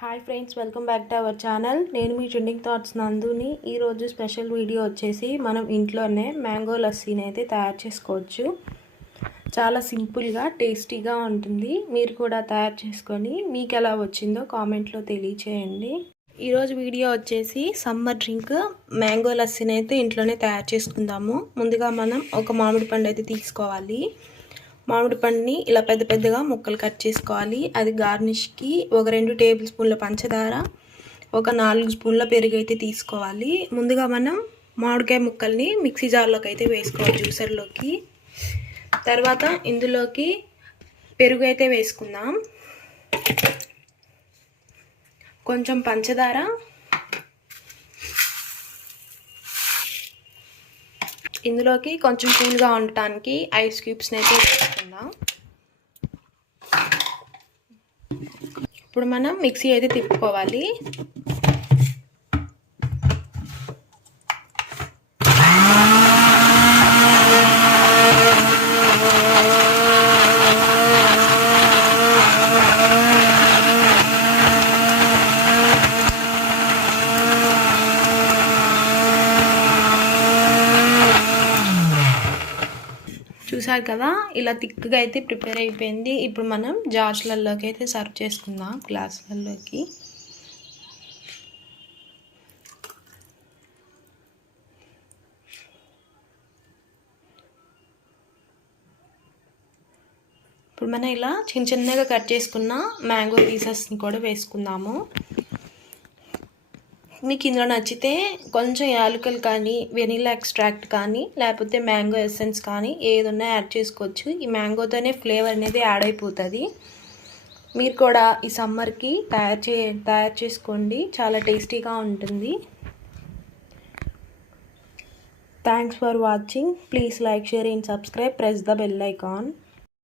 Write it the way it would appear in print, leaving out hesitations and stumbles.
Hi friends, welcome back to our channel. నేను మీ trending thoughts నందుని. ఈరోజు స్పెషల్ వీడియో వచ్చేసి మనం ఇంట్లోనే మ్యాంగో లస్సీని అయితే తయారు చేసుకోవచ్చు. చాలా సింపుల్గా టేస్టీగా ఉంటుంది. మీరు కూడా తయారు చేసుకొని మీకు ఎలా వచ్చిందో కామెంట్లో తెలియచేయండి. ఈరోజు వీడియో వచ్చేసి సమ్మర్ డ్రింక్ మ్యాంగో లస్సీని అయితే ఇంట్లోనే తయారు చేసుకుందాము. ముందుగా మనం ఒక మామిడి పండు అయితే తీసుకోవాలి. మామిడి పండుని ఇలా పెద్ద పెద్దగా ముక్కలు కట్ చేసుకోవాలి. అది గార్నిష్కి ఒక 2 టేబుల్ స్పూన్ల పంచదార, ఒక 4 స్పూన్ల పెరుగు అయితే తీసుకోవాలి. ముందుగా మనం మామిడికాయ ముక్కల్ని మిక్సీ జార్లోకి అయితే వేసుకోవాలి, జ్యూసర్లోకి. తర్వాత ఇందులోకి పెరుగు అయితే వేసుకుందాం, కొంచెం పంచదార, ఇందులోకి కొంచెం కూల్గా ఉండటానికి ఐస్ క్యూబ్స్ని అయితే వేసుకుందాం. ఇప్పుడు మనం మిక్సీ అయితే తిప్పుకోవాలి. చూసారు కదా, ఇలా థిక్గా అయితే ప్రిపేర్ అయిపోయింది. ఇప్పుడు మనం జార్స్లలోకి అయితే సర్వ్ చేసుకుందాం, గ్లాసులలోకి. ఇప్పుడు మనం ఇలా చిన్న చిన్నగా కట్ చేసుకున్న మ్యాంగో పీసెస్ని కూడా వేసుకుందాము. మీకు ఇందులో నచ్చితే కొంచెం యాలకులు కానీ, వెనిలా ఎక్స్ట్రాక్ట్ కానీ, లేకపోతే మ్యాంగో ఎసెన్స్ కానీ ఏదన్నా యాడ్ చేసుకోవచ్చు. ఈ మ్యాంగోతోనే ఫ్లేవర్ అనేది యాడ్ అయిపోతుంది. మీరు కూడా ఈ సమ్మర్కి తయారు చేసుకోండి, చాలా టేస్టీగా ఉంటుంది. Thanks for watching. Please like, share and subscribe. Press the bell icon.